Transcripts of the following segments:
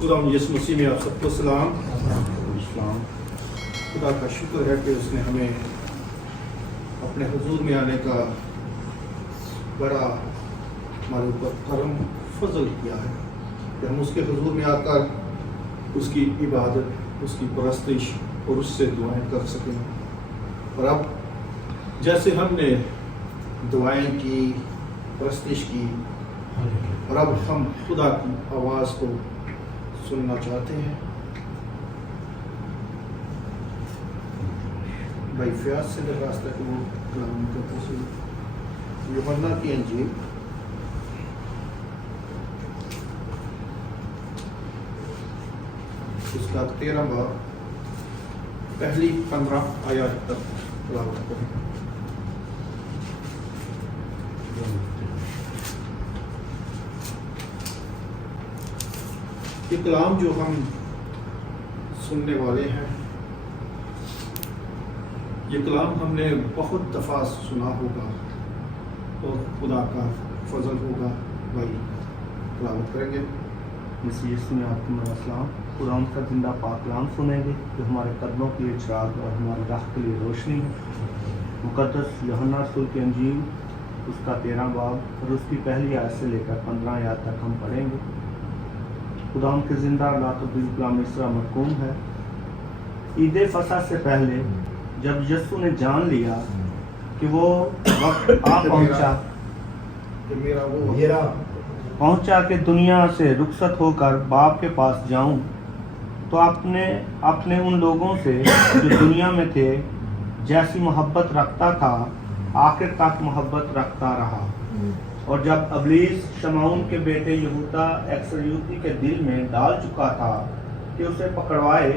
خدا یسوع مسیح میں آپ سب کو سلام. خدا کا شکر ہے کہ اس نے ہمیں اپنے حضور میں آنے کا بڑا ہمارے اوپر کرم فضل کیا ہے کہ ہم اس کے حضور میں آ کر اس کی عبادت، اس کی پرستش اور اس سے دعائیں کر سکیں. اور اب جیسے ہم نے دعائیں کی، پرستش کی، اور اب ہم خدا کی آواز کو سننا چاہتے ہیں. بھائی فیاض سے درخواست ہے کہ وہ کلام کا تفسیر یوحنا کی انجیل اس کا 13 باب پہلی 15 آیات تک تلاوت کریں. یہ کلام جو ہم سننے والے ہیں، یہ کلام ہم نے بہت دفعہ سنا ہوگا اور خدا کا فضل ہوگا. بھائی تلاوت کریں گے. مسیح یسوع میں آپ کو میرا سلام. خدا ان کا زندہ پاک کلام سنیں گے جو ہمارے قدموں کے لیے چراغ اور ہمارے راہ کے لیے روشنی ہے. مقدس یوحنا رسول کی انجیل اس کا 13 باب اور اس کی پہلی آیت سے لے کر 15 آیات تک ہم پڑھیں گے. خدا ان کے زندہ لا تبدیل کلام اس طرح مرقوم ہے. عید فصح سے پہلے جب یسوع نے جان لیا کہ وہ وقت پہنچا کہ دنیا سے رخصت ہو کر باپ کے پاس جاؤں، تو اپنے ان لوگوں سے جو دنیا میں تھے جیسی محبت رکھتا تھا آخر تک محبت رکھتا رہا. اور جب ابلیس شمعون کے بیٹے یہودا اسکریوتی کے دل میں ڈال چکا تھا کہ اسے پکڑوائے،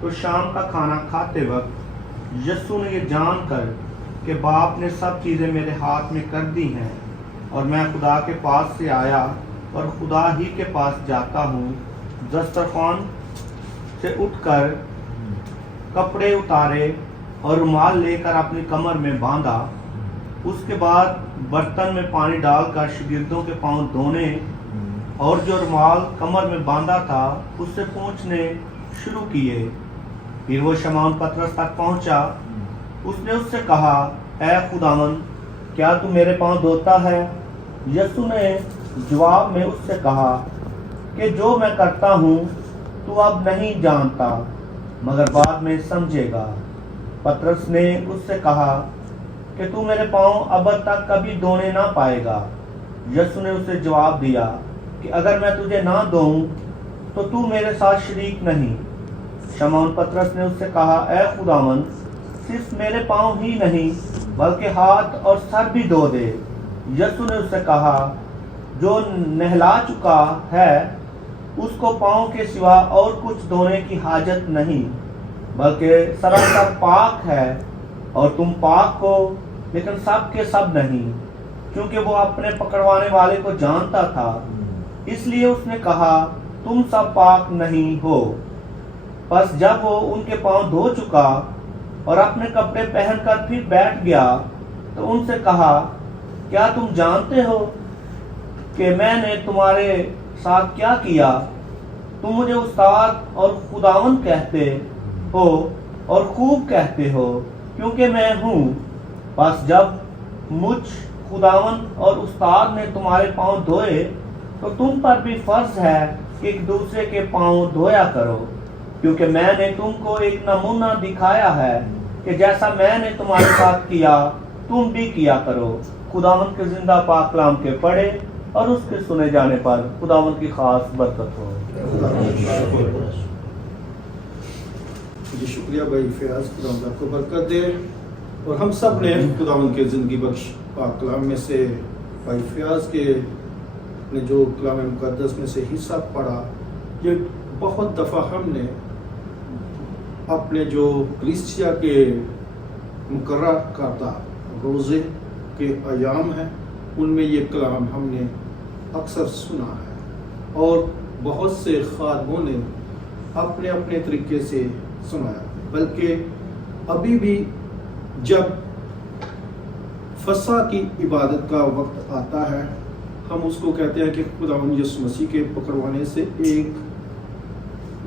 تو شام کا کھانا کھاتے وقت یسوع نے یہ جان کر کہ باپ نے سب چیزیں میرے ہاتھ میں کر دی ہیں اور میں خدا کے پاس سے آیا اور خدا ہی کے پاس جاتا ہوں، دسترخوان سے اٹھ کر کپڑے اتارے اور رومال لے کر اپنی کمر میں باندھا. اس کے بعد برتن میں پانی ڈال کر شاگردوں کے پاؤں دھونے اور جو رومال کمر میں باندھا تھا اس سے پوچھنے شروع کیے. پھر وہ شمعون پترس تک پہنچا. اس نے اس سے کہا، اے خداوند، کیا تو میرے پاؤں دھوتا ہے؟ یسوع نے جواب میں اس سے کہا کہ جو میں کرتا ہوں تو اب نہیں جانتا مگر بعد میں سمجھے گا. پترس نے اس سے کہا کہ تو میرے پاؤں ابد تک کبھی دھونے نہ پائے گا. یسوع نے اسے جواب دیا کہ اگر میں تجھے نہ دھوؤں تو میرے ساتھ شریک نہیں. شمعون پترس نے اس سے کہا، اے خداوند، صرف میرے پاؤں ہی نہیں بلکہ ہاتھ اور سر بھی دھو دے. یسوع نے اس سے کہا، جو نہلا چکا ہے اس کو پاؤں کے سوا اور کچھ دھونے کی حاجت نہیں، بلکہ سراسر پاک ہے. اور تم پاک ہو لیکن سب کے سب نہیں، کیونکہ وہ اپنے پکڑوانے والے کو جانتا تھا. اس لیے اس نے کہا، تم سب پاک نہیں ہو. پس جب وہ ان کے پاؤں دھو چکا اور اپنے کپڑے پہن کر پھر بیٹھ گیا تو ان سے کہا، کیا تم جانتے ہو کہ میں نے تمہارے ساتھ کیا کیا؟ تم مجھے استاد اور خداوند کہتے ہو اور خوب کہتے ہو کیونکہ میں ہوں. بس جب مجھ خداوند اور استاد نے تمہارے پاؤں دھوئے تو تم پر بھی فرض ہے کہ ایک دوسرے کے پاؤں دھویا کرو، کیونکہ میں نے تم کو ایک نمونہ دکھایا ہے کہ جیسا میں نے تمہارے ساتھ کیا تم بھی کیا کرو. خداوند کے زندہ پاک کلام کے پڑھے اور اس کے سنے جانے پر خداوند کی خاص برکت ہو. جی شکریہ بھائی فیاض. خداوند آپ کو برکت دے. اور ہم سب نے خداوند کے زندگی بخش پاک کلام میں سے بھائی فیاض کے نے جو کلام مقدس میں سے حصہ پڑھا، یہ بہت دفعہ ہم نے اپنے جو کلیسیا کے مقررہ کردہ روزے کے ایام ہیں ان میں یہ کلام ہم نے اکثر سنا ہے، اور بہت سے خادموں نے اپنے اپنے طریقے سے سنایا. بلکہ ابھی بھی جب فصح کی عبادت کا وقت آتا ہے ہم اس کو کہتے ہیں کہ خداوند یسوع مسیح کے پکڑوانے سے ایک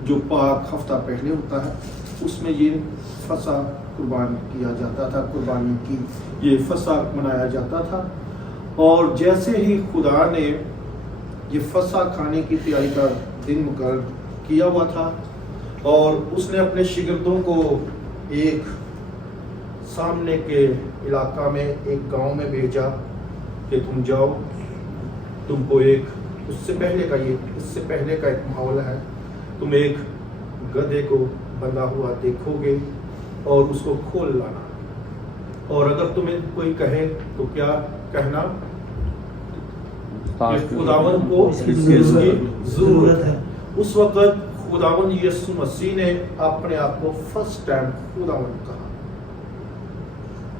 जो पाक हफ्ता पहले होता है उसमें ये फसा कुर्बान किया जाता था, कुर्बानी की ये फसा मनाया जाता था। और जैसे ही खुदा ने ये फसा खाने की तैयारी का दिन मुकर्रर किया हुआ था और उसने अपने शिगिर्दों को एक सामने के इलाका में एक गांव में भेजा कि तुम जाओ, तुमको एक इससे पहले का एक माहौल है, तुम एक गधे को बंधा हुआ देखोगे और उसको खोल लाना, और अगर तुम्हें कोई कहे तो क्या कहना कि खुदावन को इसकी जरूरत है। उस वक्त खुदावन यीशु मसीह ने अपने आप को फर्स्ट टाइम खुदावन कहा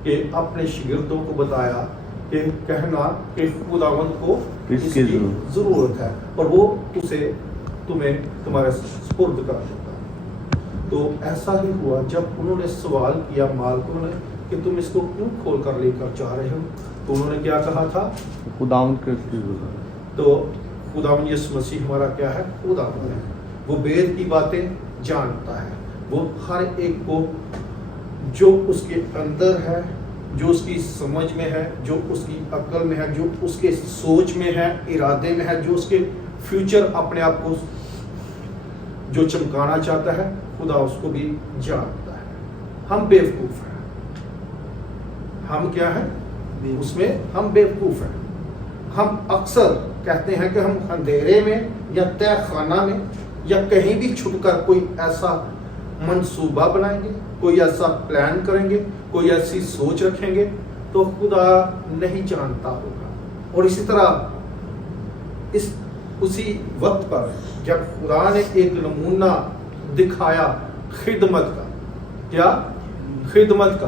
कि अपने शिगिर्दों को बताया कि कहना कि खुदावन को इसकी जरूरत है और वो उसे तुम्हें तुम्हारे सुपुर्द कर देगा। तो ऐसा ही हुआ जब उन्होंने सवाल किया मालिकों ने कि तुम इसको क्यों खोल कर लेकर जा रहे हो, तो उन्होंने क्या कहा था, खुदावन के इसकी जरूरत। तो खुदावन यीशु मसीह हमारा क्या है, खुदावन है। वो वेद की बातें जानता है, वो हर एक को जो उसके अंदर है, जो उसकी समझ में है, जो उसकी अक्ल में है, जो उसके सोच में है, इरादे में है, जो उसके फ्यूचर अपने आप को जो चमकाना चाहता है, खुदा उसको भी जानता है। हम बेवकूफ हैं, हम क्या हैं उसमें, हम बेवकूफ हैं। हम अक्सर कहते हैं कि हम अंधेरे में या तय खाना में या कहीं भी छुपकर कोई ऐसा मंसूबा बनाएंगे, कोई ऐसा प्लान करेंगे, कोई ऐसी सोच रखेंगे तो खुदा नहीं जानता होगा। और इसी तरह उसी वक्त पर जब खुदा ने एक नमूना दिखाया खिदमत का, क्या खिदमत का,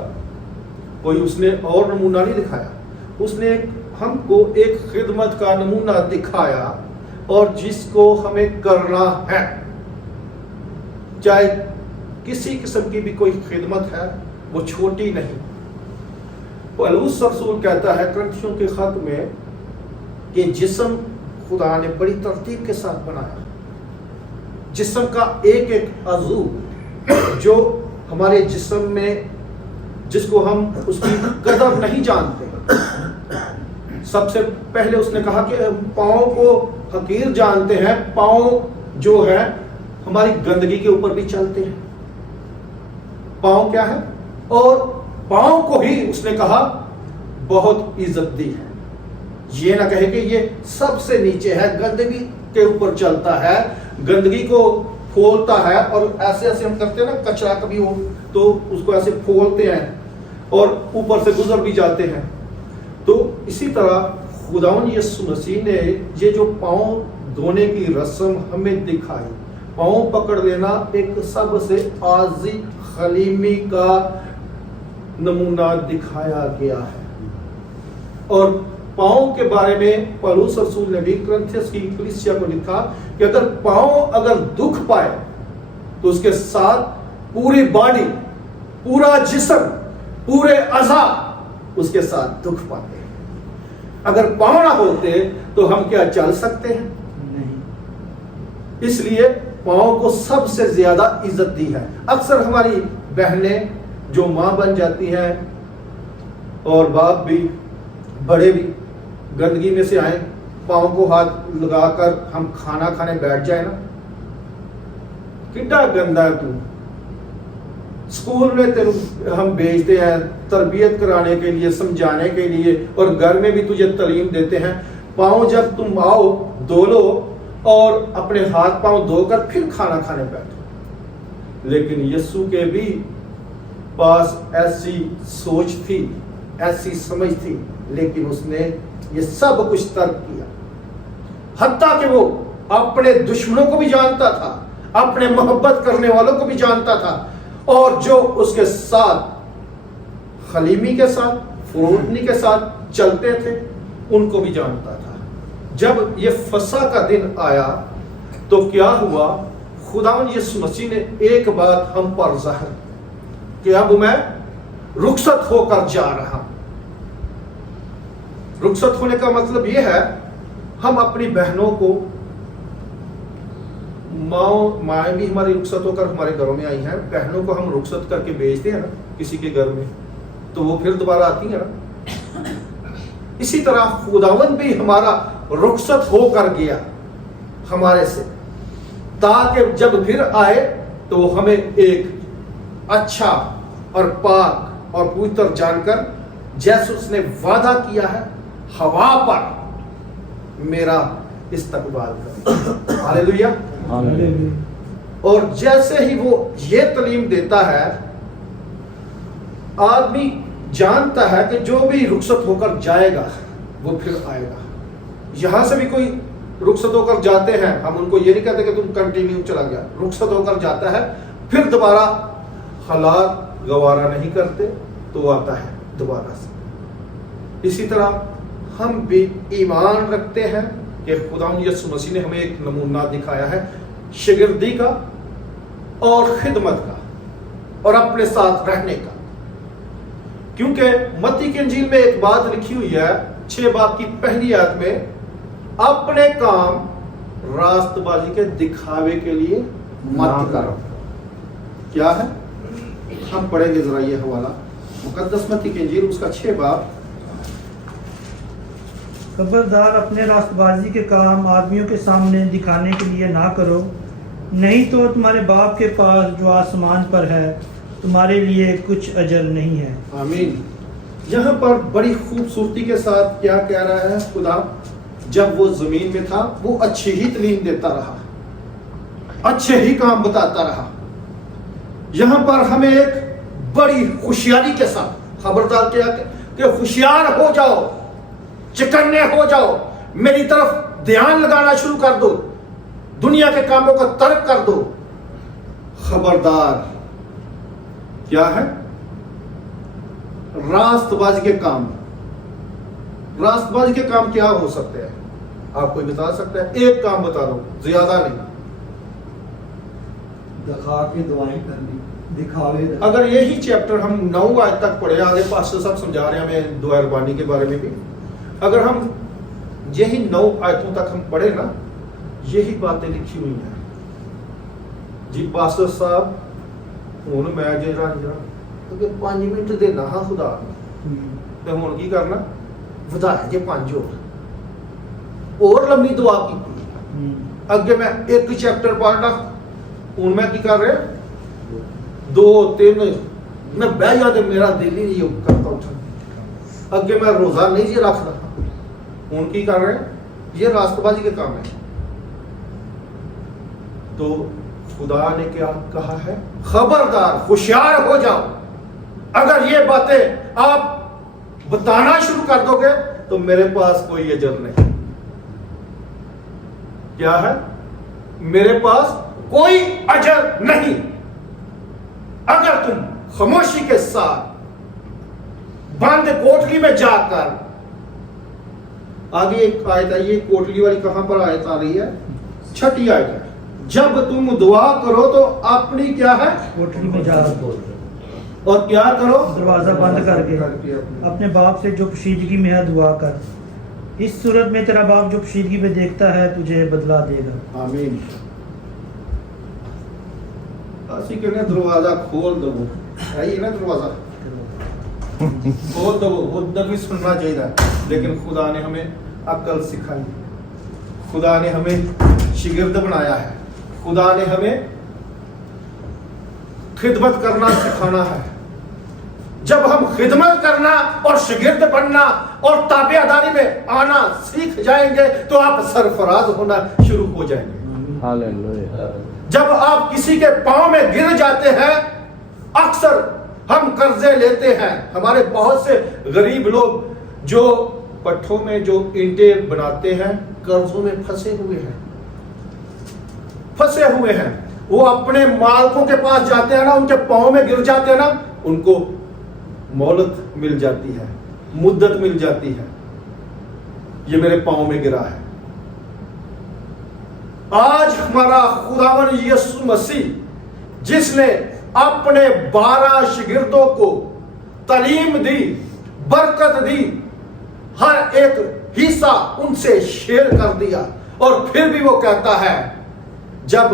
कोई उसने और नमूना नहीं दिखाया, उसने हमको एक खिदमत का नमूना दिखाया और जिसको हमें करना है, चाहे किसी किस्म की भी कोई खिदमत है, वो छोटी नहीं। पौलुस रसूल कहता है कुरिन्थियों के खत में कि जिस्म खुदा ने बड़ी तरतीब के साथ बनाया, जिस्म का एक एक अज़ू जो हमारे जिस्म में, जिसको हम उसकी कदर नहीं जानते। सबसे पहले उसने कहा कि पाँव को हकीर जानते हैं, पाँव जो है हमारी गंदगी के ऊपर भी चलते हैं, पाँव क्या है, और पाँव को ही उसने कहा बहुत इज्जत दी है। ये ना कहे कि ये सबसे नीचे है, गंदगी के ऊपर चलता है, गंदगी को फोलता है, और ऐसे ऐसे हम करते हैं ना, कचरा कभी हो तो उसको ऐसे फोलते हैं और ऊपर से गुजर भी जाते हैं। तो इसी तरह खुदावन यीशु मसीह ने ये जो पाँव धोने की रस्म हमें दिखाई, पाँव पकड़ लेना एक सबसे आजी खलीमी का नमूना दिखाया गया है। और पाँव के बारे में पौलुस रसूल ने भी कुरिन्थियों की कलीसिया को लिखा कि अगर पाँव अगर दुख पाए तो उसके साथ पूरी बॉडी, पूरा जिस्म, पूरे अज़ा उसके साथ दुख पाते हैं। अगर पाँव ना होते तो हम क्या चल सकते हैं? नहीं। इसलिए पाँव को सबसे ज्यादा इज्जत दी है। अक्सर हमारी बहनें जो माँ बन जाती हैं और बाप भी, बड़े भी, गंदगी में से आए, पाँव को हाथ लगाकर हम खाना खाने बैठ जाए ना, कितना गंदा है तू। स्कूल में तेरे हम भेजते हैं तरबियत कराने के लिए, समझाने के लिए, और घर में भी तुझे तालीम देते हैं। पाँव जब तुम आओ धो लो और अपने हाथ पाँव धोकर फिर खाना खाने बैठो। लेकिन यीशु के भी पास ऐसी सोच थी, ऐसी समझ थी, लेकिन उसने ये सब कुछ तर्क किया। हत्ता कि वो अपने दुश्मनों को भी जानता था, अपने मोहब्बत करने वालों को भी जानता था, और जो उसके साथ खलीमी के साथ, फुरूतनी के साथ चलते थे उनको भी जानता था। जब ये फसा का दिन आया तो क्या हुआ, खुदावन यीशु मसीह ने एक बात हम पर ज़ाहिर कि अब मैं रुखसत होकर जा रहा हूं। रुखसत होने का मतलब यह है हम अपनी बहनों को माएँ भी हमारी रुखसत होकर हमारे घरों में आई हैं, बहनों को हम रुखसत करके भेजते हैं ना किसी के घर में, तो वो फिर दोबारा आती है ना। इसी तरह खुदावंद भी हमारा रुखसत होकर गया हमारे से, ताकि जब फिर आए तो हमें एक अच्छा और पाक और पवित्र जानकर, जैसे उसने वादा किया है, हवा पर मेरा इस्तकबाल करें। हालेलुया। और जैसे ही वो ये तालीम देता है, आदमी जानता है कि जो भी रुखसत होकर जाएगा वो फिर आएगा। यहां से भी कोई रुखसत होकर जाते हैं, हम उनको ये नहीं कहते कि तुम कंटिन्यू चला गया, रुखसत होकर जाता है, फिर दोबारा हालात गवारा नहीं करते तो आता है दोबारा से। इसी तरह हम भी ईमान रखते हैं कि खुदावंद यीशु मसीह ने हमें एक नमूना दिखाया है शागिर्दी का और खिदमत का और अपने साथ रहने का। क्योंकि मत्ती की इंजील में एक बात लिखी हुई है 6 बाब की पहली आयत में, अपने काम रास्तबाजी के दिखावे के लिए मत करो। क्या है? हम पढ़ेंगे जरा ये हवाला, मुकद्दस मत्ती की इंजील उसका 6 बाब। खबरदार अपने रास्तबाजी के काम आदमियों के सामने दिखाने के लिए ना करो, नहीं तो तुम्हारे बाप के पास जो आसमान पर है तुम्हारे लिए कुछ अजर नहीं है। आमीन। यहाँ पर बड़ी खूबसूरती के साथ क्या कह रहा है खुदा, जब वो जमीन में था वो अच्छी ही तालीम देता रहा, अच्छे ही काम बताता रहा। यहाँ पर हमें एक बड़ी होशियारी के साथ खबरदार किया कि होशियार हो जाओ, चकन्ने हो जाओ, मेरी तरफ ध्यान लगाना शुरू कर दो, दुनिया के कामों का तर्क कर दो। खबरदार क्या है? रास्तबाजी के काम। रास्तबाजी के काम क्या हो सकते हैं? आप कोई बता सकते हैं? एक काम बता दो, ज्यादा नहीं। दिखा के दुआएं करनी, दिखावे। अगर यही चैप्टर हम 9 आज तक पढ़े, आगे पास्टर साहब समझा रहे हैं हमें दुआ रबानी के बारे में भी, अगर हम यही 9 आयतों तक हम पढ़े ना, यही बातें लिखी हुई हैं जी। पास्टर साहब ਹੁਣ ਮੈਂ ਜਿਹੜਾ ਕਿ 5 ਮਿੰਟ ਦੇਣਾ ਹਾਂ ਖੁਦਾ ਨੂੰ, ਤੇ ਹੁਣ ਕੀ ਕਰਨਾ? ਵਧਾਇਆ ਜੇ 5 ਹੋਰ ਲੰਮੀ ਦੁਆ ਕੀਤੀ। ਅੱਗੇ ਮੈਂ ਇੱਕ ਚੈਪਟਰ ਪੜ੍ਹਨਾ, ਹੁਣ ਮੈਂ ਕੀ ਕਰ ਰਿਹਾ? 2 3 ਮੈਂ ਬਹਿ ਜਾ ਤੇ ਮੇਰਾ ਦਿਲ ਹੀ ਨਹੀਂ ਕਰਦਾ ਉੱਠਣ। ਅੱਗੇ मैं रोजा नहीं जी रख रहा, ਹੁਣ ਕੀ कर रहे हैं? ये रास्तबाजी के काम है। तो खुदा ने क्या कहा है? खबरदार, होशियार हो जाओ। अगर ये बातें आप बताना शुरू कर दोगे तो मेरे पास कोई अजर नहीं। क्या है? मेरे पास कोई अजर नहीं। अगर तुम खामोशी के साथ बंद कोठरी में जाकर, आगे एक आयत है, ये कोठरी वाली कहां पर आयत आ रही है? 6ठी आयत है। जब तुम दुआ करो तो अपनी क्या है? कोठरी में जा और क्या करो? दरवाजा बंद करके अपने बाप से जो पोशीदगी में है दुआ कर। इस सूरत में तेरा बाप जो पोशीदगी में देखता है तुझे बदला देगा। आमीन। ਅਸੀਂ ਕਹਿੰਦੇ ਦਰਵਾਜ਼ਾ ਖੋਲ ਦਵੋ, ਹੈ ਹੀ ਨਾ ਦਰਵਾਜ਼ਾ खोल दो, उधर भी सुनना चाहिए। लेकिन खुदा ने हमें अक्ल सिखाई, खुदा ने हमें शागिर्द बनाया है, खुदा ने हमें खिदमत करना सिखाना है। जब हम खिदमत करना और शागिर्द बनना और ताबेदारी में आना सीख जाएंगे तो आप सरफराज होना शुरू हो जाएंगे। हालेलुया। जब आप किसी के पांव में गिर जाते हैं, अक्सर हम कर्जे लेते हैं। हमारे बहुत से गरीब लोग जो पट्ठों में जो ईंटें बनाते हैं, कर्जों में फंसे हुए हैं। वो अपने मालिकों के पास जाते हैं ना, उनके पांव में गिर जाते हैं ना, उनको मोहलत मिल जाती है, मुद्दत मिल जाती है। ये मेरे पांव में गिरा है। आज हमारा खुदावन यीशु मसीह, जिसने अपने 12 शागिर्दों को तालीम दी, बरकत दी, हर एक हिस्सा उनसे शेयर कर दिया, और फिर भी वो कहता है जब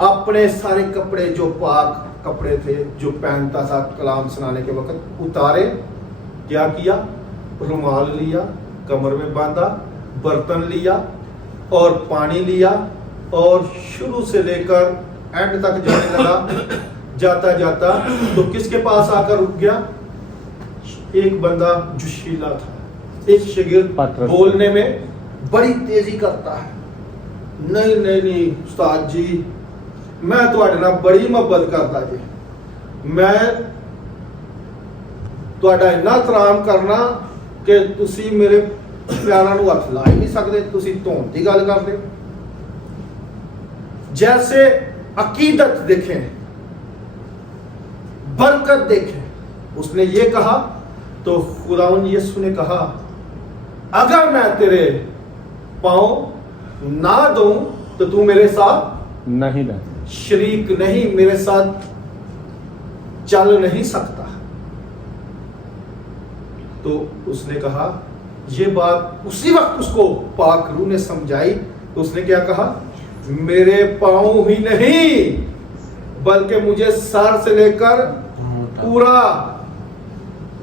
अपने सारे कपड़े जो पाक कपड़े थे जो पहनता था कलाम सुनाने के वक्त उतारे, क्या किया, रुमाल लिया, कमर में बांधा, बर्तन लिया और पानी लिया और शुरू से लेकर एंड तक जाने लगा। जाता जाता तो किसके पास आकर रुक गया? एक बंदा जोशीला था, एक शागिर्द पतरस। बोलने में बड़ी तेजी करता है। नहीं नहीं नहीं उस्ताद जी, मैं ਤੁਹਾਡੇ ਨਾਲ ਬੜੀ ਮੁਹੱਬਤ ਕਰਦਾ ਜੀ, ਮੈਂ ਤੁਹਾਡਾ ਇੰਨਾ ਇਤਰਾਮ ਕਰਨਾ ਕਿ ਤੁਸੀਂ ਮੇਰੇ ਪਿਆਰਾਂ ਨੂੰ ਹੱਥ ਲਾ ਹੀ ਨਹੀਂ ਸਕਦੇ, ਤੁਸੀਂ ਧੋਣ ਦੀ ਗੱਲ ਕਰਦੇ ਹੋ। जैसे अकीदत देखें, बरकत देखें, उसने ये कहा तो खुदावंद यीशु ने कहा, अगर मैं तेरे पाँव ना दूं तो तू मेरे साथ नहीं रह शरीक नहीं, मेरे साथ चल नहीं सकता। तो उसने कहा, ये बात उसी वक्त उसको पाक रूह ने समझाई। तो उसने क्या कहा, मेरे पाँव ही नहीं बल्कि मुझे सर से लेकर पूरा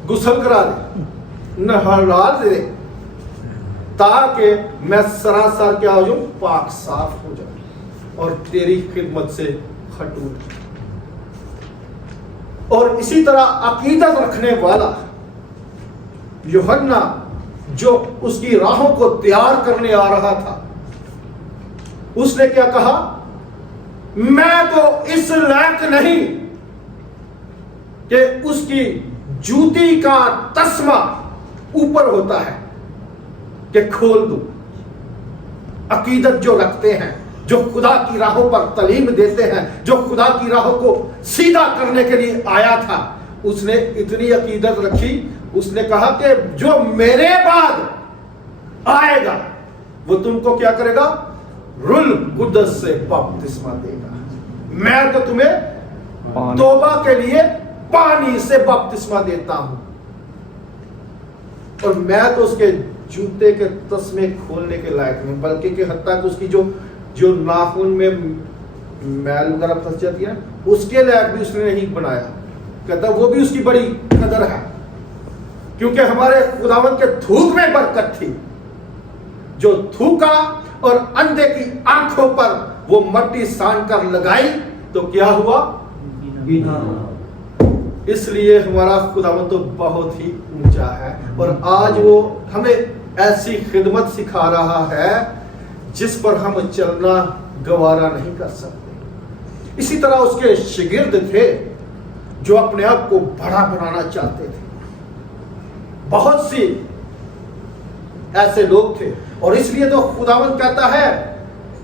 गुस्ल करा दे, नहला दे, ताकि मैं सरासर क्या हो जाऊं, पाक साफ हो जाऊं और तेरी खिदमत से हटूं। और इसी तरह अकीदत रखने वाला यूहन्ना जो उसकी राहों को तैयार करने आ रहा था, उसने क्या कहा, मैं तो इस लायक नहीं कि उसकी जूती का तस्मा ऊपर होता है कि खोल दूं। अकीदत जो रखते हैं, जो खुदा की राहों पर तालीम देते हैं, जो खुदा की राहों को सीधा करने के लिए आया था, उसने इतनी अकीदत रखी, उसने कहा कि जो मेरे बाद आएगा वो तुमको क्या करेगा, रूह कुद्दस से बपतिस्मा देगा। मैं तो तुम्हें तौबा के लिए पानी से बपतिस्मा देता हूं और मैं तो उसके जूते के तस्मे खोलने के लायक नहीं, बल्कि कि हत्ता कि उसकी जो नाखून में मैल वगैरह फंस जाती है उसके लायक भी उसने नहीं बनाया। कहता वो भी उसकी बड़ी कदर है, क्योंकि हमारे खुदावंद के थूक में बरकत थी। जो थूका और अंधे की आंखों पर वो मट्टी सान कर लगाई तो क्या हुआ, इसलिए हमारा खुदावंद तो बहुत ही ऊंचा है और आज वो हमें ऐसी खिदमत सिखा रहा है जिस पर हम चलना गवारा नहीं कर सकते। इसी तरह उसके शागिर्द थे जो अपने आप को बड़ा बनाना चाहते थे। बहुत सी ऐसे लोग थे और इसलिए तो खुदावंद कहता है,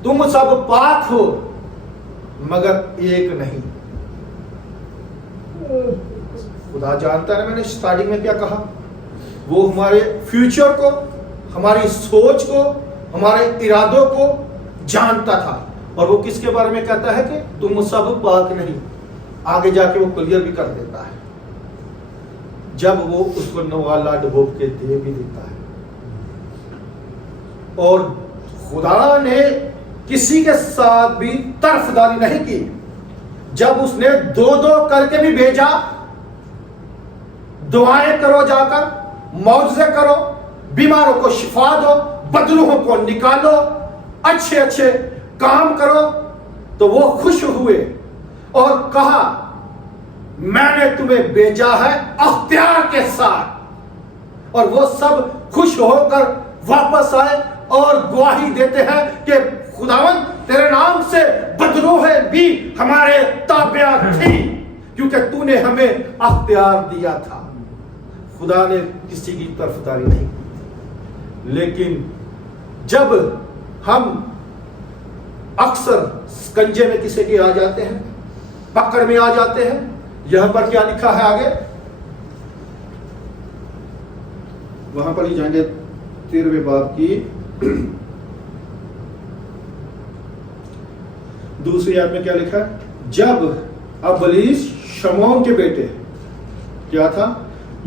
तुम सब पाक हो मगर एक नहीं। खुदा जानता है, मैंने स्टार्टिंग में क्या कहा, वो हमारे फ्यूचर को, हमारी सोच को, हमारे इरादों को जानता था और वो किसके बारे में कहता है कि तुम सब पाक नहीं। आगे जाके वो क्लियर भी कर देता है जब वो उसको नवाला डुबोब के दे भी देता है। और खुदा ने किसी के साथ भी तरफदारी नहीं की। जब उसने दो दो करके भी भेजा, दुआएं करो, जाकर मौजज़े करो, बीमारों को शिफा दो, बदरूहों को निकालो, अच्छे अच्छे काम करो, तो वो खुश हुए और कहा, मैंने तुम्हें भेजा है अख्तियार के साथ। और वो सब खुश होकर वापस आए और गवाही देते हैं कि खुदावंद तेरे नाम से बदरूहें भी हमारे ताबिया थी, क्योंकि तूने हमें अख्तियार दिया था। खुदा ने किसी की तरफदारी नहीं की। लेकिन जब हम अक्सर स्कंजे में किसी के आ जाते हैं, पकड़ में आ जाते हैं, यहां पर क्या लिखा है आगे, वहां पर ही जाएंगे 13वें बाब की दूसरी आयत में क्या लिखा है, जब अबलीस शमौन के बेटे क्या था,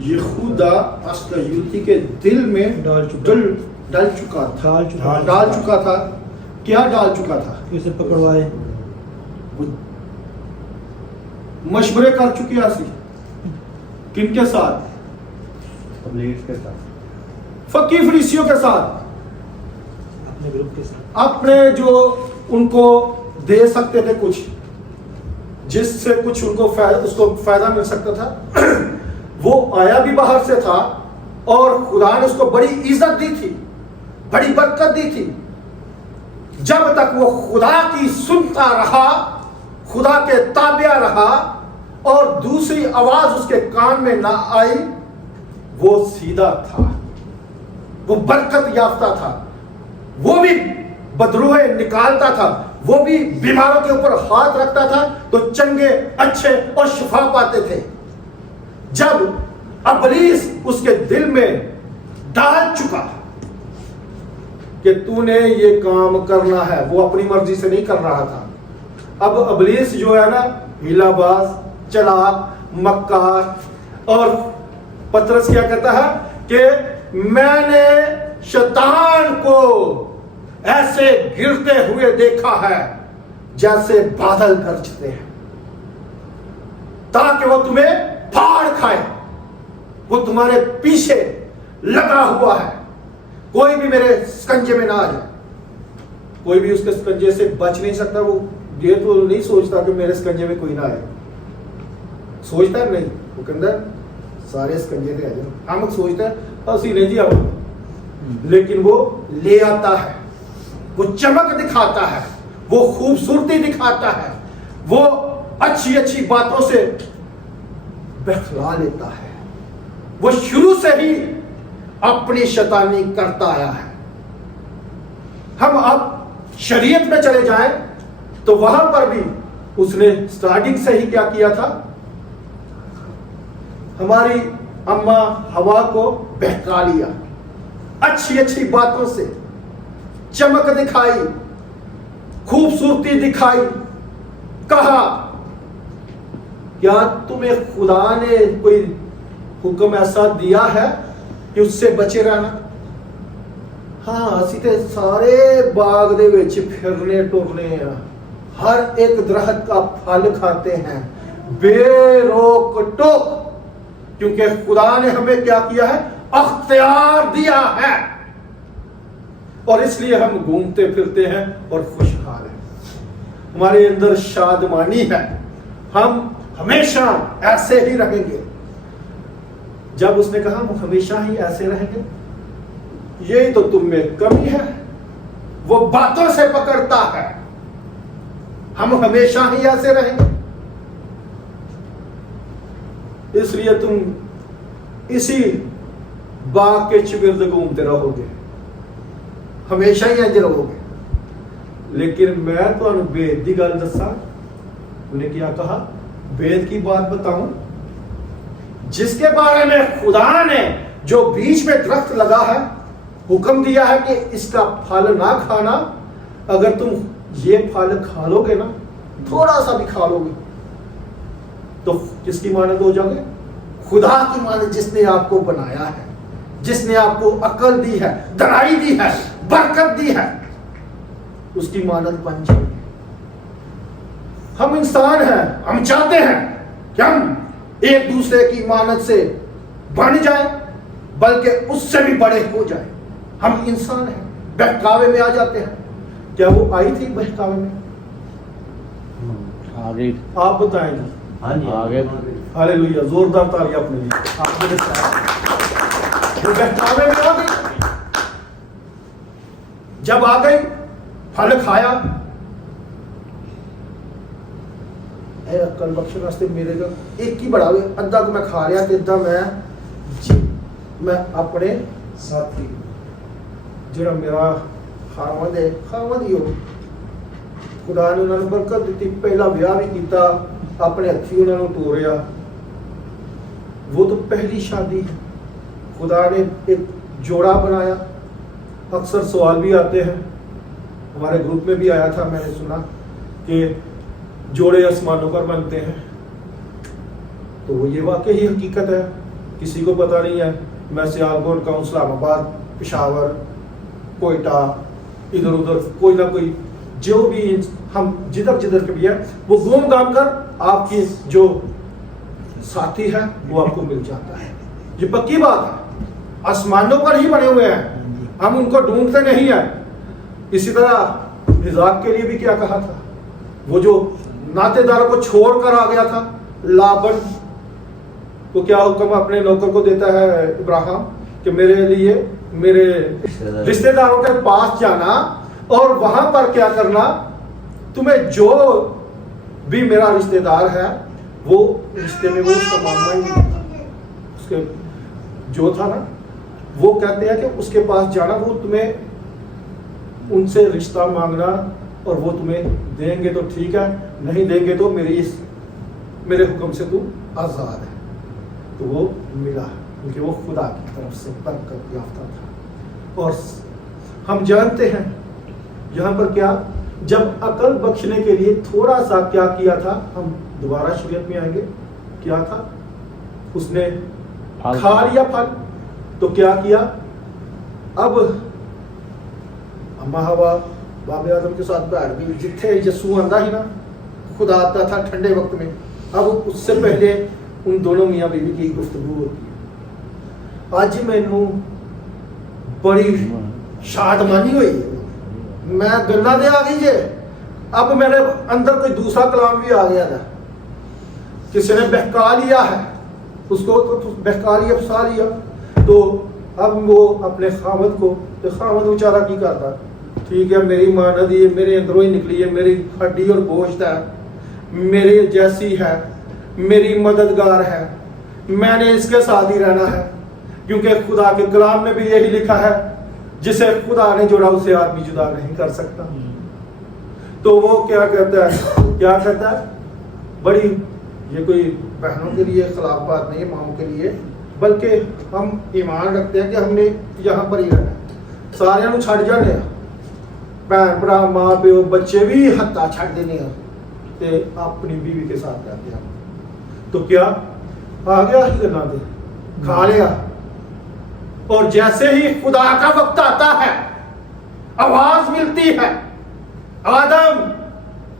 यहूदा अस्करियोती के दिल में डाल डल चुका था کیا ڈال چکا تھا؟ کہ اسے پکڑوائے. وہ مشورے کر چکی ایسی. کن کے ساتھ؟ ابلیس کے ساتھ. فقی فریسیوں کے ساتھ. اپنے گروپ کے ساتھ. اپنے جو ان کو دے سکتے تھے کچھ، جس سے کچھ ان کو اس کو فائدہ مل سکتا تھا، وہ آیا بھی باہر سے تھا اور خدا نے اس کو بڑی عزت دی تھی، بڑی برکت دی تھی. جب تک وہ خدا کی سنتا رہا، خدا کے تابع رہا اور دوسری آواز اس کے کان میں نہ آئی، وہ سیدھا تھا، وہ برکت یافتہ تھا، وہ بھی بدروح نکالتا تھا، وہ بھی بیماروں کے اوپر ہاتھ رکھتا تھا تو چنگے اچھے اور شفا پاتے تھے. جب ابلیس اس کے دل میں ڈال چکا کہ تو نے یہ کام کرنا ہے، وہ اپنی مرضی سے نہیں کر رہا تھا. اب ابلیس جو ہے نا ہیلا باز، چلاک، مکار، اور پترس کیا کہتا ہے کہ میں نے شیطان کو ایسے گرتے ہوئے دیکھا ہے جیسے بادل گرجتے ہیں، تاکہ وہ تمہیں پھاڑ کھائے. وہ تمہارے پیچھے لگا ہوا ہے، کوئی بھی میرے سکنجے میں نہ آ جائے. کوئی بھی اس کے سکنجے سے بچ نہیں سکتا. وہ یہ تو نہیں سوچتا کہ میرے سکنجے میں کوئی نہ آئے. سوچتا ہے نہیں، وہ کہتا ہے سارے سکنجے سے آ جائیں. ہم سوچتا ہے اسی نہیں جی اب، لیکن وہ لے آتا ہے، وہ چمک دکھاتا ہے، وہ خوبصورتی دکھاتا ہے، وہ اچھی اچھی باتوں سے بہلا لیتا ہے. وہ شروع سے ہی اپنی شیطانی کرتا آیا ہے. ہم اب شریعت میں چلے جائیں تو وہاں پر بھی اس نے سٹارٹنگ سے ہی کیا کیا تھا، ہماری اماں ہوا کو بہکا لیا، اچھی اچھی باتوں سے چمک دکھائی، خوبصورتی دکھائی. کہا کیا تمہیں خدا نے کوئی حکم ایسا دیا ہے کہ اس سے بچے رہنا؟ ہاں اسی تے سارے باغ دے وچ پھرنے ٹرنے ہیں، ہر ایک درخت کا پھل کھاتے ہیں بے روک ٹوک، کیونکہ خدا نے ہمیں کیا کیا ہے؟ اختیار دیا ہے. اور اس لیے ہم گھومتے پھرتے ہیں اور خوشحال ہیں، ہمارے اندر شادمانی ہے، ہم ہمیشہ ایسے ہی رہیں گے. جب اس نے کہا ہم ہمیشہ ہی ایسے رہیں گے، یہی تو تم میں کمی ہے. وہ باتوں سے پکڑتا ہے، ہم ہمیشہ ہی ایسے رہیں گے، اس لیے تم اسی باغ کے چگرد گھومتے رہو گے، ہمیشہ ہی انج رہو گے. لیکن میں تو بید کی گل دسا، انہیں کیا کہا؟ بید کی بات بتاؤں جس کے بارے میں خدا نے جو بیچ میں درخت لگا ہے حکم دیا ہے کہ اس کا پھل نہ کھانا. اگر تم یہ پھل کھا لو گے نا، تھوڑا سا بھی کھا لو گے، تو کس کی مانند ہو جاؤ گے؟ خدا کی مانند، جس نے آپ کو بنایا ہے، جس نے آپ کو عقل دی ہے، دانائی دی ہے، برکت دی ہے، اس کی مانند بن جائیں گے. ہم انسان ہیں، ہم چاہتے ہیں کہ ہم ایک دوسرے کی مانند سے بن جائیں، بلکہ اس سے بھی بڑے ہو جائیں. ہم انسان ہیں، بہکاوے میں آ جاتے ہیں. کیا وہ آئی تھی بہکاوے میں؟ آگے آپ بتائیں گے. ہاں جی آگے. ہاللیلویہ، زوردار تالیاں اپنے لیے. آپ نے وہ بہکاوے میں آ گئی. جب آ گئی، پھل کھایا، اے عقل بخش واسطے میرے کا ایک ہی بڑا ہوئے، ادھا کو میں کھا رہا تے ادھا میں اپنے ساتھی جڑا میرا خاوند ہے، خاوند ہی ہو، خدا نے انہوں نے برکت دیتی، پہلا بیاہ بھی کیتا، اپنے ہتھی انہوں نے ٹوریا. وہ تو پہلی شادی ہے. خدا نے ایک جوڑا بنایا. اکثر سوال بھی آتے ہیں، ہمارے گروپ میں بھی آیا تھا، میں نے سنا کہ جوڑے آسمانوں پر بنتے ہیں. تو وہ یہ واقعی حقیقت ہے، کسی کو پتہ نہیں ہے. میں سیالکوٹ کا ہوں، اسلام آباد، پشاور، کوئٹہ، इधर उधर कोई ना कोई जो भी हम जिधर जिधर के भी है वो घूम घाम कर आपकी जो साथी है वो आपको मिल जाता है। ये पक्की बात है, आसमानों पर ही बने हुए हैं, हम उनको ढूंढते नहीं है। इसी तरह निजाक के लिए भी क्या कहा था, वो जो नातेदारों को छोड़कर आ गया था, लाबन को क्या हुक्म अपने नौकर को देता है इब्राहिम कि मेरे लिए मेरे रिश्तेदारों के पास जाना और वहां पर क्या करना, तुम्हें जो भी मेरा रिश्तेदार है वो रिश्ते में वो उसका मामला ही नहीं था, उसके जो था ना वो कहते हैं कि उसके पास जाना, वो तुम्हें उनसे रिश्ता मांगना और वो तुम्हें देंगे तो ठीक है, नहीं देंगे तो मेरे हुक्म से तू आज़ाद है। तो वो मिला क्योंकि वो खुदा की तरफ से बरकत याफ्ता था। और हम जानते हैं यहाँ पर क्या, जब अकल बख्शने के लिए थोड़ा सा क्या किया था, हम दोबारा शरीयत में आएंगे, क्या था, उसने खा लिया फल, तो क्या किया, अब अम्मा हवा बाबे आदम के साथ बैठ गई, जिथे यसू आंदा ही ना, खुदा आता था ठंडे वक्त में, अब उससे पहले उन दोनों मियाँ बीवी की गुफ्तगू होती है। आज मैनू बड़ी शादमानी हुई है, मैं गन्ना दे आ गई है, अब मेरे अंदर कोई दूसरा कलाम भी आ गया था, किसी ने बहका लिया है उसको, तो बहका लिया, फसा लिया, तो अब वो अपने खामद को, तो खामद बेचारा की करता, ठीक है मेरी माँ नदी है, मेरे अंदरों ही निकली है, मेरी हड्डी और गोश्त है, मेरे जैसी है, मेरी मददगार है, मैंने इसके साथ ही रहना है, क्योंकि खुदा के कलाम में भी यही लिखा है, जिसे खुदा ने जोड़ा उसे आदमी जुदा नहीं कर सकता। तो वो क्या कहता है, बड़ी, ये कोई बहनों के लिए खिलाफ बात नहीं है, माओं के लिए, बल्कि हम ईमान रखते हैं कि हमने यहाँ पर ही रहना है, सारे नूं छड़ जाने, भैन भरा माँ प्यो बच्चे भी हत्ता छड़ देने ते अपनी बीवी के साथ रहते हैं। तो क्या आ गया ही करना दे, खा लिया, और जैसे ही खुदा का वक्त आता है, आवाज मिलती है, आदम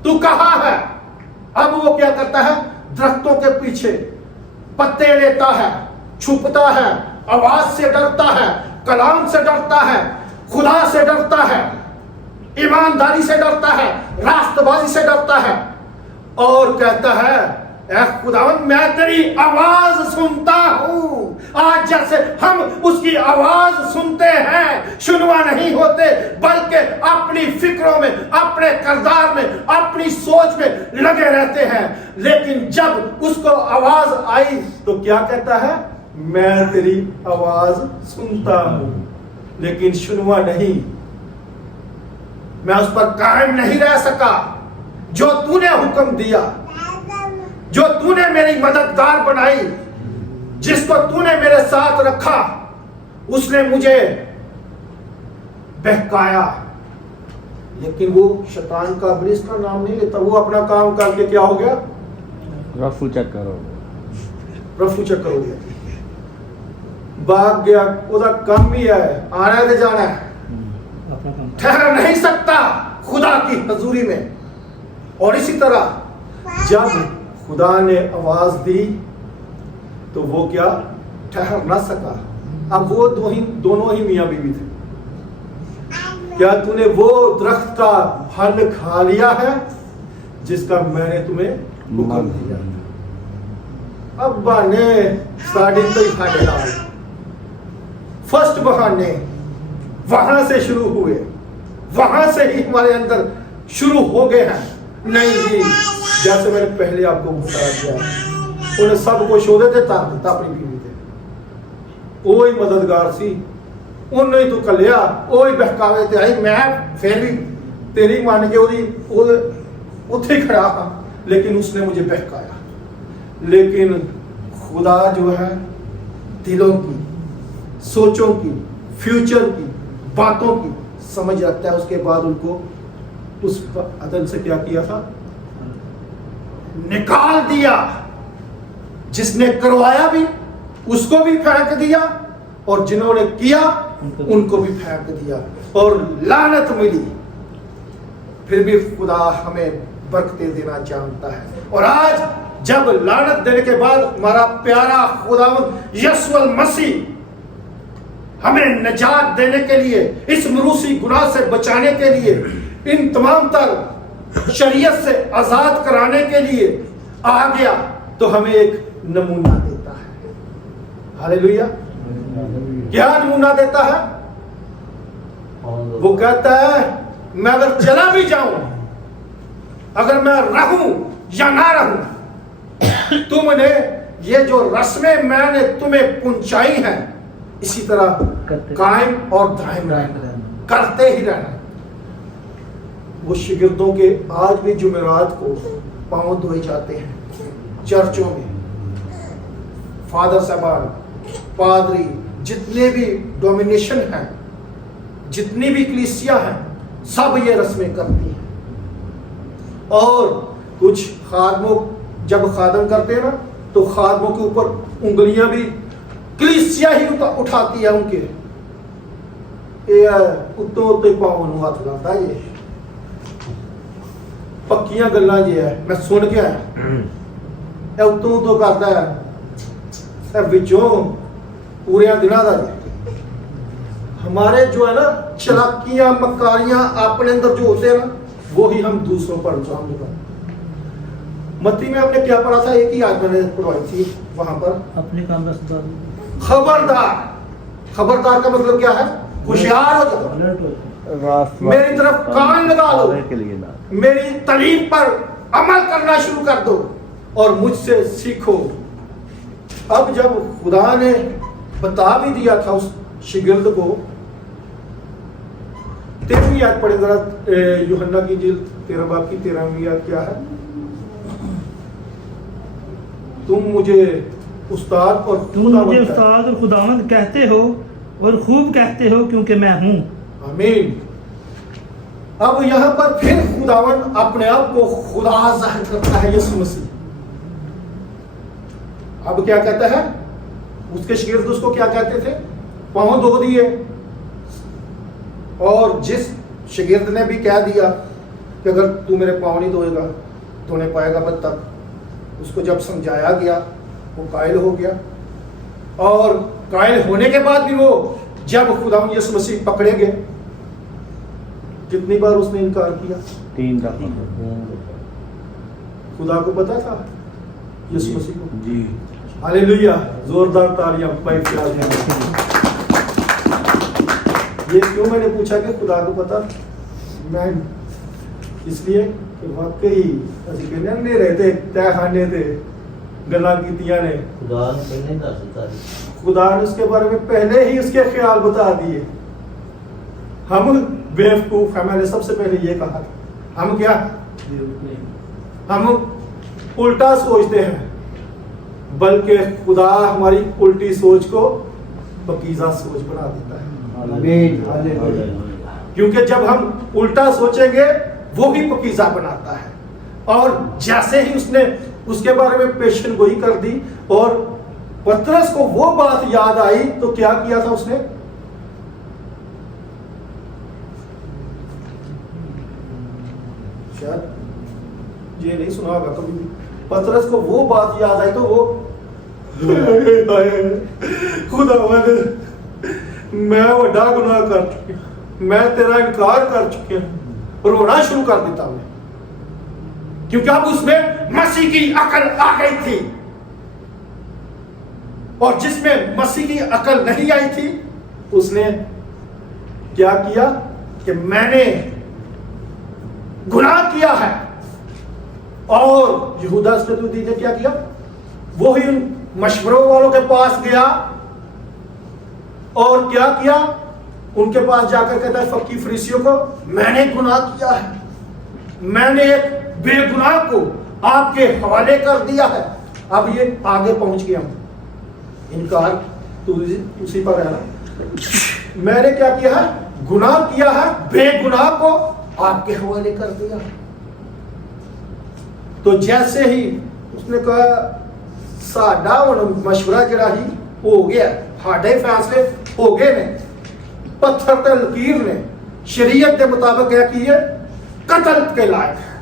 तू कहाँ है, अब वो क्या करता है, दरख्तों के पीछे पत्ते लेता है, छुपता है, आवाज से डरता है, कलाम से डरता है, खुदा से डरता है, ईमानदारी से डरता है, रास्तबाजी से डरता है, और कहता है ऐ खुदावंद मैं तेरी आवाज सुनता हूं। आज जैसे हम उसकी आवाज सुनते हैं, सुनवा नहीं होते, बल्कि अपनी फिक्रों में, अपने किरदार में, अपनी सोच में लगे रहते हैं। लेकिन जब उसको आवाज आई तो क्या कहता है, मैं तेरी आवाज सुनता हूं लेकिन सुनवा नहीं, मैं उस पर कायम नहीं रह सका। जो तूने हुक्म दिया, जो तूने मेरी मददगार बनाई, जिसको तूने मेरे साथ रखा, उसने मुझे बहकाया। लेकिन वो शैतान का, इब्लीस का नाम नहीं लेता, वो अपना काम करके क्या हो गया, रफू चक्कर हो गया, भाग गया। उसका काम भी है आना है जाना है, ठहर नहीं सकता खुदा की हजूरी में। और इसी तरह जब खुदा ने आवाज दी तो वो क्या, ठहर ना सका। अब वो दोनों ही मियाँ बीवी थे। क्या तूने वो दरख्त का फल खा लिया है जिसका मैंने तुम्हें हुक्म दिया? अब बहाने स्टार्टिंग तो ही खाने डाल, फर्स्ट बहाने वहां से शुरू हुए, वहां से ही हमारे अंदर शुरू हो गए हैं। नहीं जी, जैसे मैंने पहले आपको बता दिया, उन्हें सब कुछ हो थे तार दिता अपनी बीवी थे, वही मददगार सी, उन्हें ही तू कलिया, वही बहकावे ते आई, मैं फिर भी तेरी मान के उत्थे खड़ा था, लेकिन उसने मुझे बहकाया। लेकिन खुदा जो है दिलों की, सोचों की, फ्यूचर की, बातों की समझ रखता है। उसके बाद उनको उस अदन से क्या किया था, निकाल दिया। जिसने करवाया भी उसको भी फेंक दिया, और जिन्होंने किया उनको भी फेंक दिया। اور لعنت ملی، پھر بھی خدا ہمیں برکتیں دینا جانتا ہے. اور آج جب لعنت دینے کے بعد ہمارا پیارا خداوند یسوع المسیح ہمیں نجات دینے کے لیے، اس مروسی گناہ سے بچانے کے لیے، ان تمام تر شریعت سے آزاد کرانے کے لیے آ گیا، تو ہمیں ایک نمونہ دیتا ہے. ہاللیلویا. کیا نمونہ دیتا ہے؟ وہ کہتا ہے میں اگر چلا بھی جاؤں، اگر میں رہوں یا نہ رہوں، تم نے یہ جو رسمیں میں نے تمہیں پہنچائی ہیں اسی طرح قائم اور دائم کرتے ہی رہنا. وہ شاگردوں کے آج بھی جمعرات کو پاؤں دھوئے جاتے ہیں چرچوں میں. فادر صاحبان، پادری، جتنے بھی ڈومینیشن ہیں، جتنی بھی کلیسیا ہیں، سب یہ رسمیں کرتی ہیں. اور کچھ خادموں جب خادم کرتے ہیں نا، تو خادموں کے اوپر انگلیاں بھی کلیسیا ہی اٹھاتی ہے ان کے. اتو پاؤں ہاتھ لاتا ہے. یہ پکیاں گلاں یہ ہے، میں سن کے آیا. اتو تو کرتا ہے وچوں پورے دنوں کا. ہمارے جو ہے نا چلاکیاں مکاریاں اپنے اندر جو ہوتے ہیں نا، وہی ہم دوسروں پر الزام لگاتے ہیں. متی میں آپ نے کیا پڑھا تھا؟ ایک ہی آیت میں نے پڑھوائی تھی وہاں پر. اپنے کام رسدار خبردار. خبردار کا مطلب کیا ہے؟ ہوشیار ہو جاؤ، میری طرف کان لگا دو، میری تعلیم پر عمل کرنا شروع کر دو اور مجھ سے سیکھو. اب جب خدا نے بتا بھی دیا تھا اس شاگرد کو، 13ویں آیت پڑھیں ذرا، یوحنا کی انجیل 13 باب کی 13ویں آیت کیا ہے؟ تم مجھے استاد اور خداوند کہتے ہو اور خوب کہتے ہو کیونکہ میں ہوں. آمین. اب یہاں پر پھر خداوند اپنے آپ کو خدا ظاہر کرتا ہے، یسوع مسیح. اب کیا کہتا ہے؟ اس کے شاگرد اس کو کیا کہتے تھے؟ پاؤں دھو دیے. اور جس شاگرد نے بھی کہہ دیا کہ اگر تو میرے پاؤں نہیں دھوئے گا تو نہیں پائے گا بد تک، اس کو جب سمجھایا گیا وہ قائل ہو گیا. اور قائل ہونے کے بعد بھی وہ جب خداوند یسوع مسیح پکڑے گئے، کتنی بار اس نے انکار کیا؟ 3 دفعہ. خدا کو پتا تھا یسوع مسیح کو. جی ہاللیلویہ. زوردار تالیاں بھائی پیار ہیں. یہ کیوں میں نے پوچھا کہ خدا کو پتا؟ میں اس لیے کہ واقعی اسی کہنے نہیں رہتے تہ خانے تھے گلاں کیتیاں نے. خدا نے اس کے بارے میں پہلے ہی اس کے خیال بتا دیے. ہم بیوقوف ہیں. میں نے سب سے پہلے یہ کہا تھا، ہم کیا، ہم الٹا سوچتے ہیں، بلکہ خدا ہماری الٹی سوچ کو پکیزہ سوچ بنا دیتا ہے. کیونکہ جب ہم الٹا سوچیں گے وہ بھی پکیزہ بناتا ہے. اور جیسے ہی اس نے اس کے بارے میں پیشن گوئی کر دی اور پترس کو وہ بات یاد آئی تو کیا کیا تھا اس نے؟ شاید یہ نہیں سنا ہوگا کبھی بھی. پترس کو وہ بات یاد آئی تو وہ خدا میں بڑا گناہ کر چکا، میں تیرا انکار کر چکا ہوں. رونا شروع کر دیتا ہوں کیونکہ اب اس میں مسیح کی عقل آ گئی تھی. اور جس میں مسیح کی عقل نہیں آئی تھی اس نے کیا کیا کہ میں نے گناہ کیا ہے. اور یہودا اسکریوطی نے کیا کیا؟ وہی ان مشوروں والوں کے پاس گیا اور کیا کیا؟ ان کے پاس جا کر کہتا ہے فقی فریسیوں کو، میں نے گناہ کیا ہے، میں نے ایک بے گناہ کو آپ کے حوالے کر دیا ہے. اب یہ آگے پہنچ گیا. انکار تو اسی پر ہے نا. میں نے کیا کیا ہے؟ گناہ کیا ہے، بے گناہ کو آپ کے حوالے کر دیا. تو جیسے ہی اس نے کہا ساڈا مشورہ جڑا ہی ہو گیا، ساڈے فیصلے ہو گئے نے، پتھر تے لکیر نے शरीयत के मुताबिक है कि ये कत्ल के लायक है,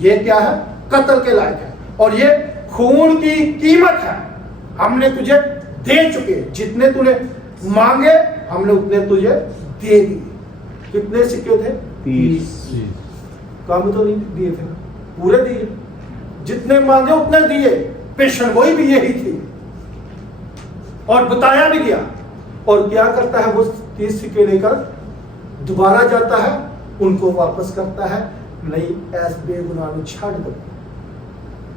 ये क्या है, कत्ल के लायक है, और ये खून की कीमत है। हमने तुझे दे चुके, जितने तूने मांगे हमने उतने तुझे दे दिए। कितने सिक्के थे? 30। कम तो नहीं दिए थे, पूरे दिए, जितने मांगे उतने दिए। पेशन वही भी यही थी, और बताया भी गया। और क्या करता है वो 30 सिक्के लेकर दोबारा जाता है, उनको वापस करता है, नहीं ऐस बेगुनाह ਨੂੰ ਛੱਡ दो,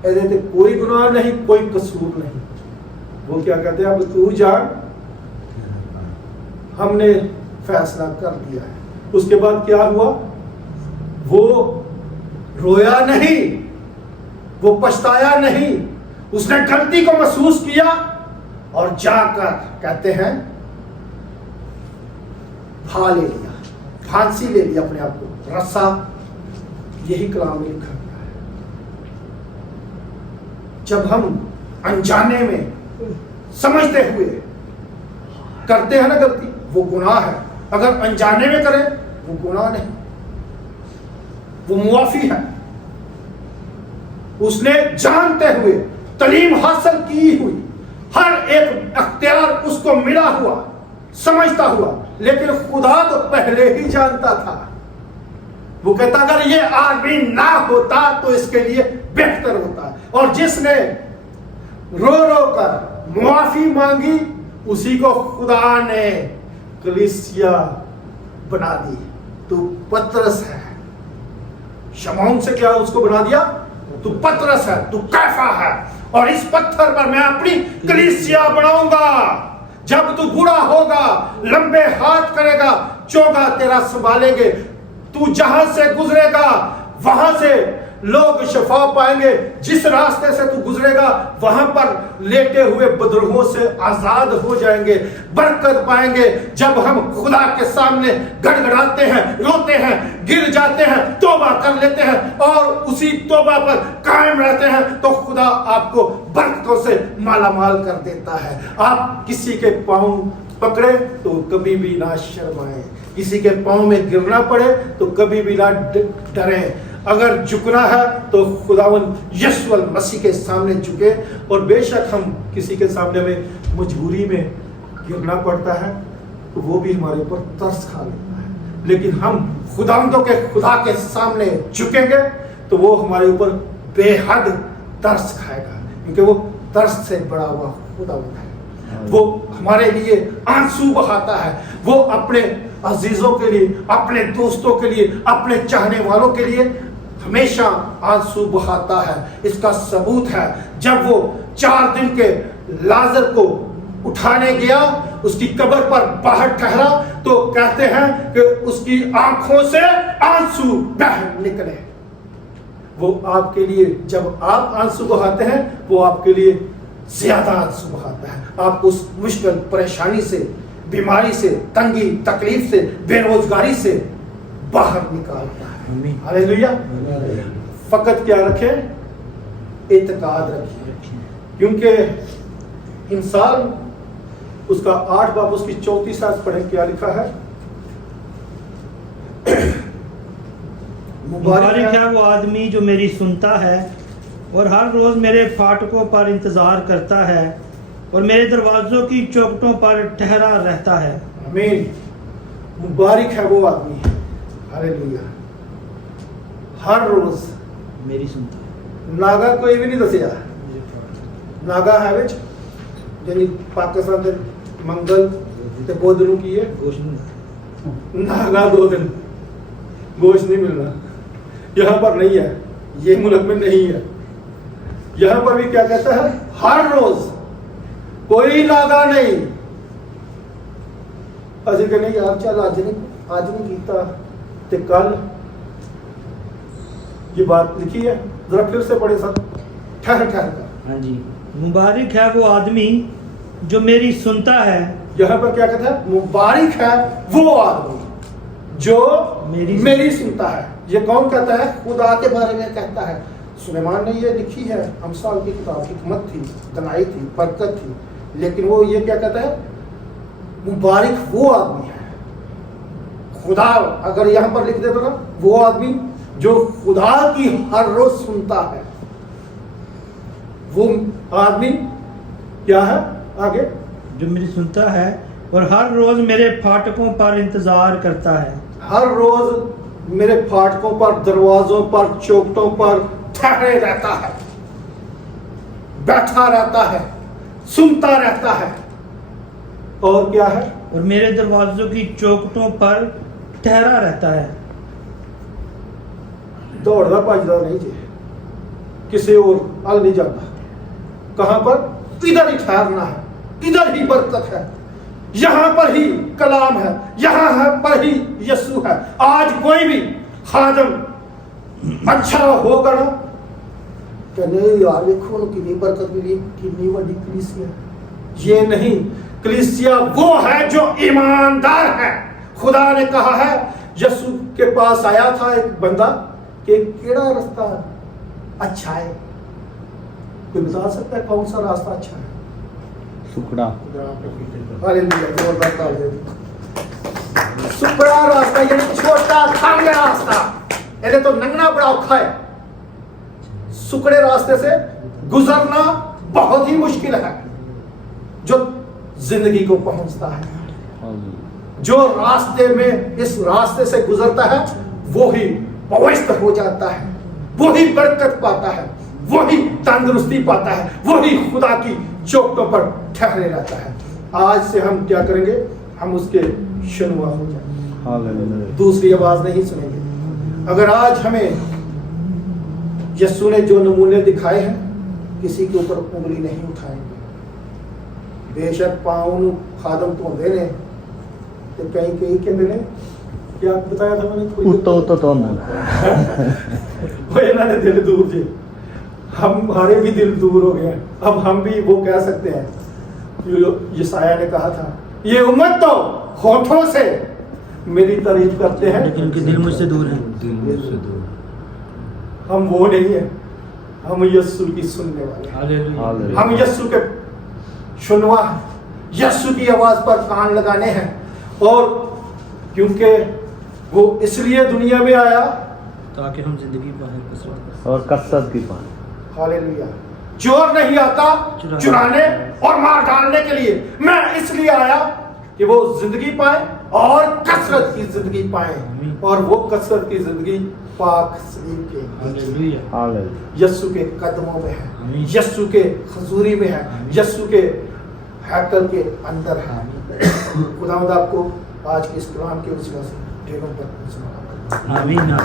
ਇਹਦੇ ਤੇ कोई गुनाह नहीं, कोई कसूर नहीं। वो क्या कहते हैं, अब तू जान, हमने फैसला कर दिया है। उसके बाद क्या हुआ, वो रोया नहीं, वो पछताया नहीं, उसने गलती को महसूस किया और जाकर कहते हैं फा ले लिया, फांसी ले लिया अपने आप को, रस्सा। यही कलाम में लिखा गया है। जब हम अनजाने में समझते हुए करते हैं ना गलती, वो गुनाह है। अगर अनजाने में करें वो गुनाह नहीं, वो मुआफी है। उसने जानते हुए तालीम हासिल की हुई, हर एक अख्तियार उसको मिला हुआ, समझता हुआ, लेकिन खुदा तो पहले ही जानता था। वो कहता अगर ये आदमी ना होता तो इसके लिए बेहतर होता। और जिसने रो रो कर मुआफी मांगी, उसी को खुदा ने कलीसिया बना दी। तू पतरस है, शमौन से क्या उसको बना दिया, तू पतरस है, तू कैफा है, और इस पत्थर पर मैं अपनी कलीसिया बनाऊंगा। जब तू बूढ़ा होगा, लंबे हाथ करेगा, चोगा तेरा संभालेंगे, तू जहां से गुजरेगा वहां से लोग शफा पाएंगे। जिस रास्ते से तू गुजरेगा वहां पर लेटे हुए बदरूहों से आजाद हो जाएंगे, बरकत पाएंगे। जब हम खुदा के सामने गड़गड़ाते हैं, रोते हैं, गिर जाते हैं, तौबा कर लेते हैं और उसी तौबा पर कायम रहते हैं, तो खुदा आपको बरकतों से मालामाल कर देता है। आप किसी के पांव पकड़े तो कभी भी ना शर्माए, किसी के पांव में गिरना पड़े तो कभी भी ना डरें। अगर झुकना है तो खुदावन यीशु मसीह के सामने झुके। और बेशक हम किसी के सामने में मजबूरी में गिरना पड़ता है तो वो भी हमारे ऊपर तरस खा लेता है, लेकिन हम खुदावंदों के खुदा के सामने झुकेंगे तो वो हमारे ऊपर बेहद तरस खाएगा, क्योंकि वो तरस से बड़ा हुआ खुदावंद है। वो हमारे लिए आंसू बहाता है, वो अपने अजीजों के लिए, अपने दोस्तों के लिए, अपने चाहने वालों के लिए हमेशा आंसू बहाता है। इसका सबूत है जब वो 4 दिन के लाजर को उठाने गया, उसकी कब्र पर बाहर ठहरा, तो कहते हैं कि उसकी आंखों से आंसू बह निकले। वो आपके लिए, जब आप आंसू बहाते हैं, वो आपके लिए ज्यादा आंसू बहाता है। आप उस मुश्किल परेशानी से, बीमारी से, तंगी तकलीफ से, बेरोजगारी से बाहर निकालता है। हालेलुया। फकत क्या रखें, इत्काद रखिए, क्योंकि इंसान उसका 8 बाब उसकी 34 आयत पढ़े, क्या लिखा है, मुबारक है वो आदमी जो मेरी सुनता है और हर रोज मेरे फाटकों पर इंतजार करता है और मेरे दरवाजों की चौखटों पर ठहरा रहता है। आमीन। मुबारक है वो आदमी, हालेलुया, हर रोज मेरी सुनता है। नागा कोई भी नहीं दसिया, नागा है विच यानी पाकिस्तान के मंगल ते बुध नूं की है नागा 2 दिन गोश्त नहीं मिलना, यहाँ पर नहीं है, ये मुल्क में नहीं है। यहाँ पर भी क्या कहता है, हर रोज कोई नागा नहीं। असी कहने यार चल आज नहीं कीता ते कल, ये बात लिखी है, जरा फिर से पढ़े सब ठहर कर। हाँ जी, मुबारक है वो आदमी जो मेरी सुनता है। यहाँ पर क्या कहता है, मुबारक है वो आदमी जो मेरी सुनता है। ये कौन कहता है, खुदा के बारे में कहता है। सुलेमान ने ये लिखी है, अमसाल की किताब, हिकमत थी, दनाई थी, बरकत थी, लेकिन वो ये क्या कहता है, मुबारक वो आदमी है खुदा अगर यहाँ पर लिख देता ना, वो आदमी जो खुदा की हर रोज सुनता है, वो आदमी क्या है आगे, जो मेरी सुनता है और हर रोज मेरे फाटकों पर इंतजार करता है। हर रोज मेरे फाटकों पर, दरवाजों पर, चौखटों पर ठहरे रहता है, बैठा रहता है, सुनता रहता है। और क्या है, और मेरे दरवाजों की चौखटों पर ठहरा रहता है। दौड़दा भजदा नहीं जी, किसी और हल नहीं जाता। कहां पर, इधर ही ठहरना है, इधर ही बरकत है, यहां पर ही कलाम है, यहां है पर ही यीशु है। आज कोई भी खादम अच्छा होगा ना, कहने यार देखो ना कितनी बरकत मिली, कितनी बड़ी कलीसिया। ये नहीं, कलीसिया वो है जो ईमानदार है। खुदा ने कहा है, यीशु के पास आया था एक बंदा कि केड़ा रास्ता अच्छा है, कोई बता सकता है कौन सा रास्ता अच्छा है? सुखड़ा हालेलुया, जोरदार तालियां दो। सुपड़ा रास्ता यानी छोटा खांगे रास्ता, ये तो नंगना बड़ा औखा है। सुकड़े रास्ते से गुजरना बहुत ही मुश्किल है। जो जिंदगी को पहुंचता है, जो रास्ते में इस रास्ते से गुजरता है, वो ही पवित्र हो जाता है, वो ही बरकत पाता है, वो ही तंदुरुस्ती पाता है, वो ही खुदा की चौखटों पर ठहरे रहता है। आज से हम क्या करेंगे, हम उसके शुनुआ हो जाएंगे, दूसरी आवाज नहीं सुनेंगे। अगर आज हमें यीशु ने जो नमूने दिखाए हैं, किसी के ऊपर उंगली नहीं उठाएंगे। बेशक पाँव खादम धोंदे ने ते कई कहते ने, क्या बताया था मैंने थोड़ी वो इन्होंने दिल दूर जी, हमारे भी दिल दूर हो गए। अब हम भी वो कह सकते हैं, यशायाह ने कहा था, ये उम्मत तो होठों से मेरी तारीफ करते हैं लेकिन उनके दिल मुझसे दूर है। हम वो नहीं है, हम यीशु की सुनने वाले हैं, हम यीशु के सुनवा है, यीशु की आवाज पर कान लगाने हैं। और क्योंकि वो इसलिए दुनिया में आया ताकि हम जिंदगी पाएं और कसरत की पाएं। हालेलुया। चोर नहीं आता चुराने और मार डालने के लिए, मैं इसलिए आया कि वो जिंदगी पाए और कसरत की जिंदगी पाए। और वो कसरत की जिंदगी पाक सलीम के यीशु के कदमों में है, यीशु के हुजूरी में है, यीशु के हैकल के अंदर है। खुदावंद आपको आज के इस कलाम के वसीले से ढेरों पर आमीन।